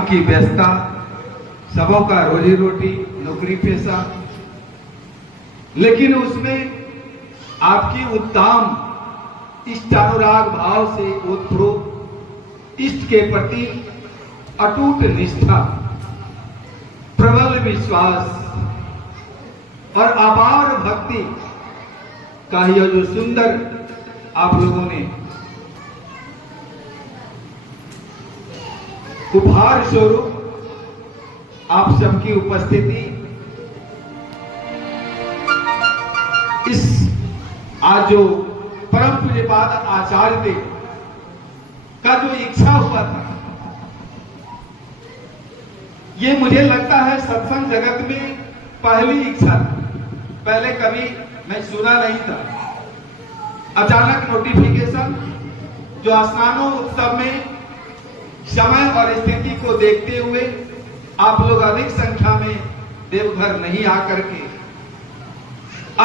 की व्यस्तता, सबों का रोजी रोटी, नौकरी पेशा, लेकिन उसमें आपकी उत्तम इष्टानुराग भाव से ओतप्रोत इष्ट के प्रति अटूट निष्ठा, प्रबल विश्वास और अपार भक्ति का यह जो सुंदर आप लोगों ने उपहार स्वरूप आप सबकी उपस्थिति इस आज जो परम पूज्यपाद आचार्य देव का जो इच्छा हुआ था, ये मुझे लगता है सत्संग जगत में पहली इच्छा थी। पहले कभी मैं सुना नहीं था। अचानक नोटिफिकेशन जो स्नानों उत्सव में समय और स्थिति को देखते हुए आप लोग अधिक संख्या में देवघर नहीं आकर के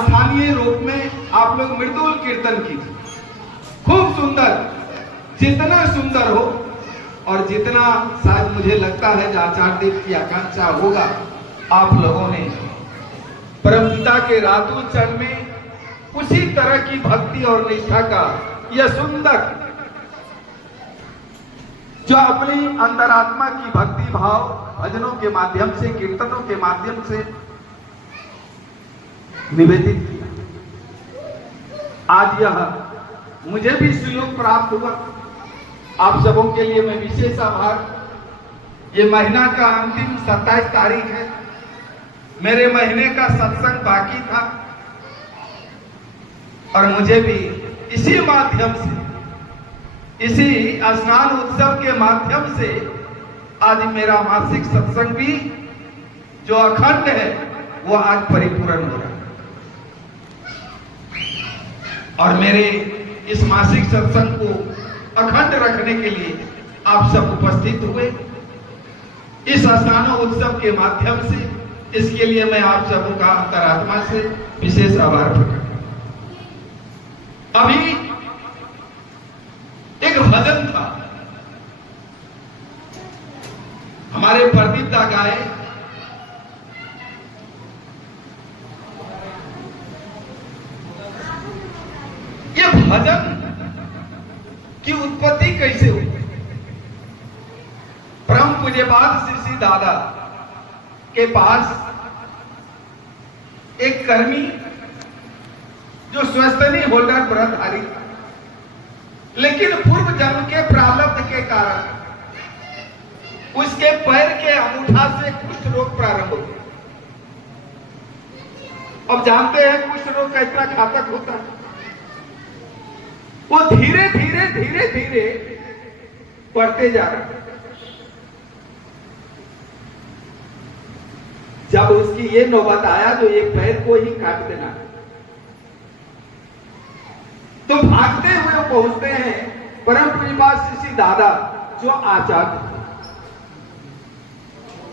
स्थानीय रूप में आप लोग मृदुल कीर्तन कीजिए। खूब सुंदर, जितना सुंदर हो और जितना शायद मुझे लगता है आचार्य देव की आकांक्षा होगा, आप लोगों ने परमपिता के रातुल चरण में उसी तरह की भक्ति और निष्ठा का यह सुंदर जो अपनी अंतरात्मा की भक्ति भाव भजनों के माध्यम से, कीर्तनों के माध्यम से निवेदित किया। आज यह मुझे भी सुयोग प्राप्त हुआ। आप सबों के लिए मैं विशेष आभार। ये महीना का अंतिम 27 तारीख है। मेरे महीने का सत्संग बाकी था और मुझे भी इसी माध्यम से, इसी स्नान उत्सव के माध्यम से आज मेरा मासिक सत्संग भी जो अखंड है वो आज परिपूर्ण हो रहा है। और मेरे इस मासिक सत्संग को अखंड रखने के लिए आप सब उपस्थित हुए इस स्नान उत्सव के माध्यम से। इसके लिए मैं आप सबों का अंतरात्मा से विशेष आभार प्रकट करता हूं। अभी एक भजन था, हमारे प्रदीप दा गाए, ये भजन की उत्पत्ति कैसे हुई? परम पूज्यपाद श्री श्री दादा के पास एक कर्मी जो स्वस्थनी होल्डर व्रतधारी था, लेकिन पूर्व जन्म के प्रारब्ध के कारण उसके पैर के अंगूठा से कुष्ठ रोग प्रारंभ हो गया। अब जानते हैं कुष्ठ रोग कितना घातक होता है। वो धीरे धीरे धीरे धीरे बढ़ते जा रहा है। जब उसकी ये नौबत आया जो एक पैर को ही काट देना, तो भागते हुए पहुंचते हैं परम पूज्यपाद श्री श्री दादा जो आचार्य,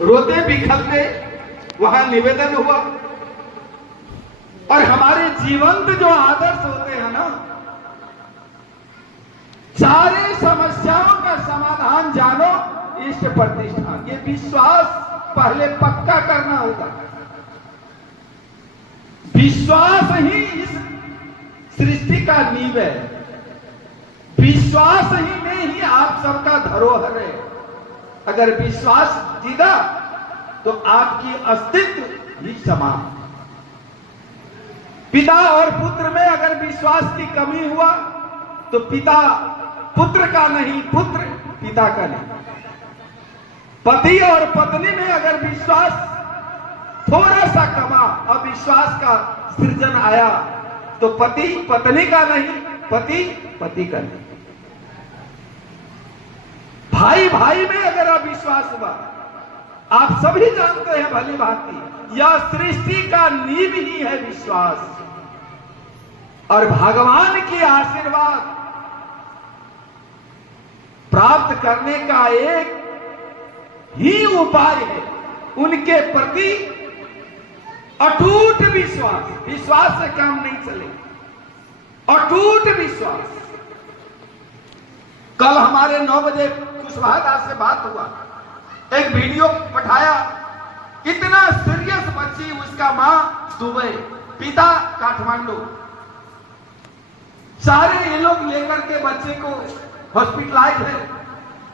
रोते बिखरते वहां निवेदन हुआ। और हमारे जीवंत जो आदर्श होते हैं ना, सारे समस्याओं का समाधान जानो, इष्ट प्रतिष्ठा, ये विश्वास पहले पक्का करना होगा। विश्वास ही इस सृष्टि का नींव है। विश्वास ही में ही आप सबका धरोहर है। अगर विश्वास जीता तो आपकी अस्तित्व ही समान। पिता और पुत्र में अगर विश्वास की कमी हुआ तो पिता पुत्र का नहीं, पुत्र पिता का नहीं। पति और पत्नी में अगर विश्वास थोड़ा सा कमा, अविश्वास का सृजन आया तो पति पत्नी का नहीं, पति पति का नहीं। भाई भाई में अगर अविश्वास हुआ, आप सभी जानते हैं भली भांति, यह सृष्टि का नींव ही है विश्वास। और भगवान की आशीर्वाद प्राप्त करने का एक ही उपाय है, उनके प्रति अटूट विश्वास। विश्वास से काम नहीं चलेगा, अटूट विश्वास। कल हमारे 9 बजे कुशवाहा दास से बात हुआ एक वीडियो पठाया, इतना सीरियस बच्ची, उसका मां दुबई, पिता काठमांडू। सारे ये लोग लेकर के बच्चे को हॉस्पिटलाइज है।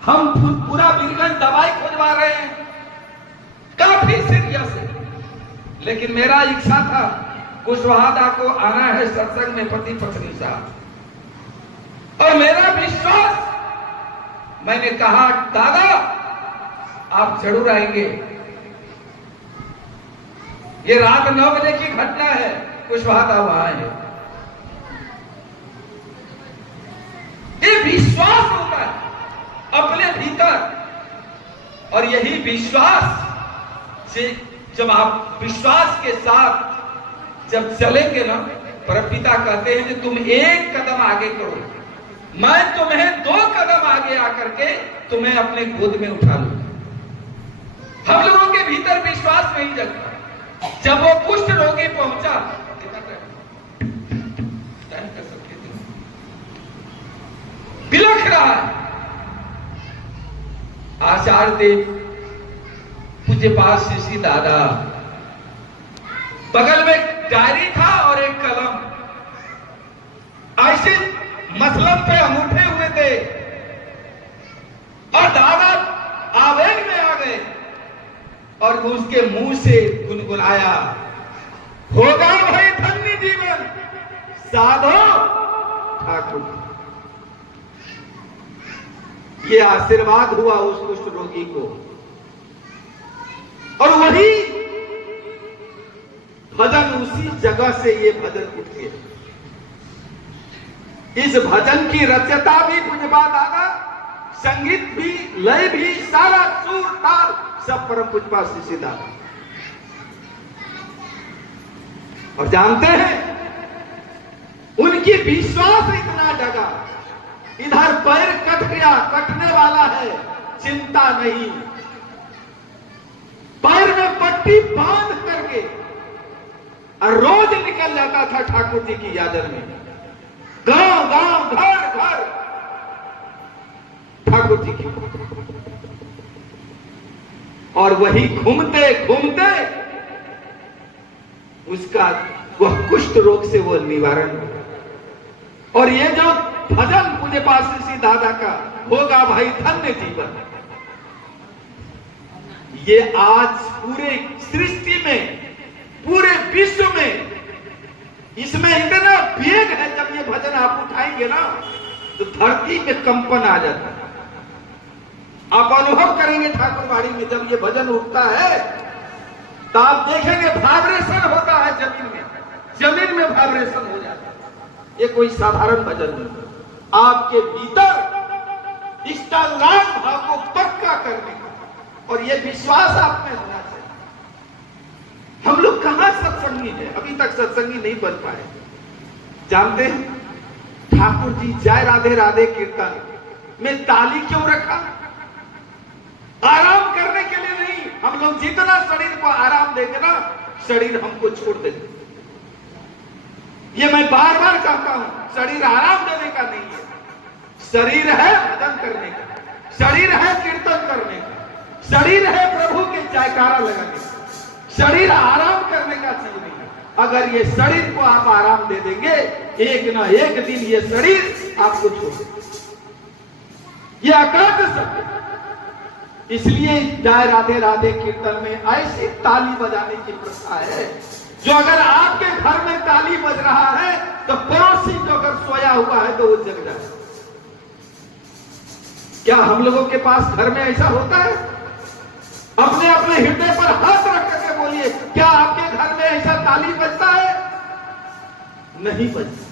हम पूरा बीरगंज दवाई खोजवा रहे हैं, काफी सीरियस है। लेकिन मेरा इच्छा था कुशवाहा को आना है सत्संग में, पति पत्नी साहब, और मेरा विश्वास, मैंने कहा दादा आप जरूर आएंगे। ये रात 9 बजे की घटना है, कुशवाहा वहां है। ये विश्वास होता है अपने भीतर, और यही विश्वास से जब आप विश्वास के साथ जब चलेंगे ना, परमपिता कहते हैं कि तुम एक कदम आगे करो, मैं तुम्हें 2 कदम आगे आकर के तुम्हें अपने गोद में उठा लूं। हम लोगों के भीतर विश्वास नहीं जगता। जब वो कुष्ठ रोगी पहुंचा, बिलख रहा है, आचार्य देव पूज्यपाद श्री दादा, बगल में डायरी था और एक कलम, ऐसे मसलन पे अंगूठे हुए थे, और दादा आवेग में आ गए और उसके मुंह से गुनगुनाया, होगा भाई धन्य जीवन साधो ठाकुर। ये आशीर्वाद हुआ उस कुष्ठ रोगी को, और वही भजन, उसी जगह से ये भजन उठ गया। इस भजन की रचयिता भी पूज्यपाद दादा, संगीत भी, लय भी, सारा सुर ताल सब परम पूज्यपाद श्री दादा। और जानते हैं उनकी विश्वास इतना जगा, इधर पैर कट गया, कटने वाला है, चिंता नहीं, पैर में पट्टी बांध करके और रोज निकल जाता था ठाकुर जी की यादन में, गांव गांव, घर घर ठाकुर जी की, और वही घूमते घूमते उसका वह कुष्ठ रोग से वो निवारण हुआ। और ये जो भजन पूज्यपाद श्री दादा का, होगा भाई धन्य जीवन, ये आज पूरे सृष्टि में, पूरे विश्व में इसमें इतना वेग है। जब ये भजन आप उठाएंगे ना तो धरती में कंपन आ जाता है। आप अनुभव करेंगे ठाकुरबाड़ी में जब ये भजन उठता है तो आप देखेंगे वाइब्रेशन होता है जमीन में, जमीन में वाइब्रेशन हो जाता है। ये कोई साधारण भजन नहीं, आपके भीतर इष्टांगांग भाव को पक्का करने का, और ये विश्वास आप में होना चाहिए। हम लोग कहां सत्संगी है, अभी तक सत्संगी नहीं बन पाए। जानते हैं ठाकुर जी जय राधे राधे कीर्तन में ताली क्यों रखा? आराम करने के लिए नहीं। हम लोग जितना शरीर को आराम देंगे ना, शरीर हमको छोड़ देगा। ये मैं बार बार कहता हूं, शरीर आराम देने का नहीं है, शरीर है भजन करने का, शरीर है कीर्तन करने का, शरीर है प्रभु के जयकारा लगाने का, शरीर आराम करने का चीज नहीं है। अगर ये शरीर को आप आराम दे देंगे, एक ना एक दिन ये शरीर आपको छोड़ देगा। ये अकाट्य सत्य। इसलिए जय राधे राधे कीर्तन में ऐसी ताली बजाने की प्रथा है, जो अगर आपके घर में ताली बज रहा है तो पड़ोसी जो अगर सोया हुआ है तो वो जग जाए। क्या हम लोगों के पास घर में ऐसा होता है? अपने अपने हृदय पर हाथ रख करके बोलिए, क्या आपके घर में ऐसा ताली बजता है? नहीं बजता,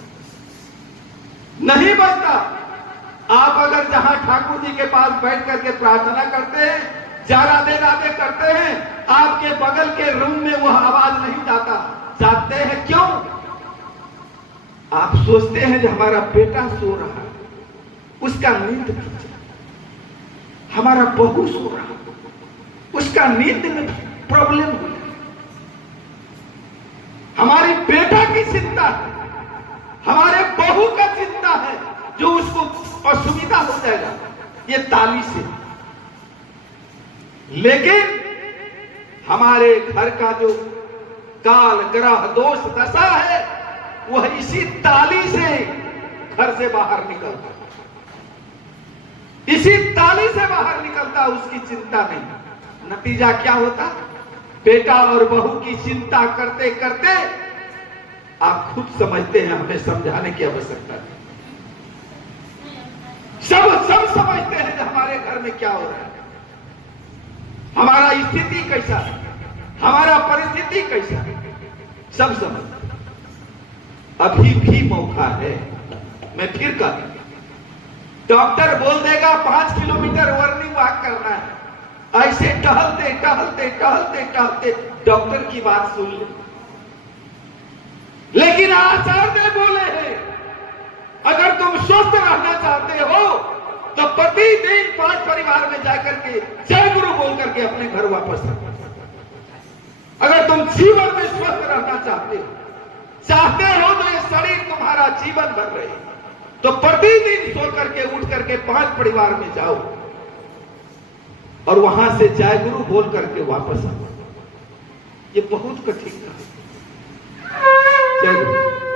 नहीं बजता। आप अगर जहां ठाकुर जी के पास बैठ करके प्रार्थना करते हैं, जा राधे राधे करते हैं, आपके बगल के रूम में वह आवाज नहीं जाता। जानते हैं क्यों? आप सोचते हैं कि हमारा बेटा सो रहा है, उसका नींद नहीं, हमारा बहू सो रहा है, उसका नींद में प्रॉब्लम हो जाए, हमारी बेटा की चिंता है, हमारे बहू का चिंता है, जो उसको असुविधा हो जाएगा। ये ताली से, लेकिन हमारे घर का जो काल ग्रह दोष दशा है वह इसी ताली से घर से बाहर निकलता, इसी ताली से बाहर निकलता, उसकी चिंता नहीं। नतीजा क्या होता? बेटा और बहू की चिंता करते करते आप खुद समझते हैं, हमें समझाने की आवश्यकता नहीं। सब समझते हैं कि हमारे घर में क्या हो रहा है, हमारा स्थिति कैसा है, हमारा परिस्थिति कैसा है, सब समझते। अभी भी मौका है, मैं फिर कहता, डॉक्टर बोल देगा 5 किलोमीटर मॉर्निंग वॉक करना है, ऐसे टहलते टहलते टहलते टहलते डॉक्टर की बात सुन ले। लेकिन आचार्य बोले हैं अगर तुम स्वस्थ रहना चाहते हो तो प्रतिदिन 5 परिवार में जाकर के जय गुरु बोल करके अपने घर वापस आओ। अगर तुम जीवन में स्वस्थ रहना चाहते हो तो ये शरीर तुम्हारा जीवन भर रहे, तो प्रतिदिन सो करके उठ करके 5 परिवार में जाओ और वहां से जय गुरु बोल करके वापस आओ। ये बहुत कठिन है। जय गुरु।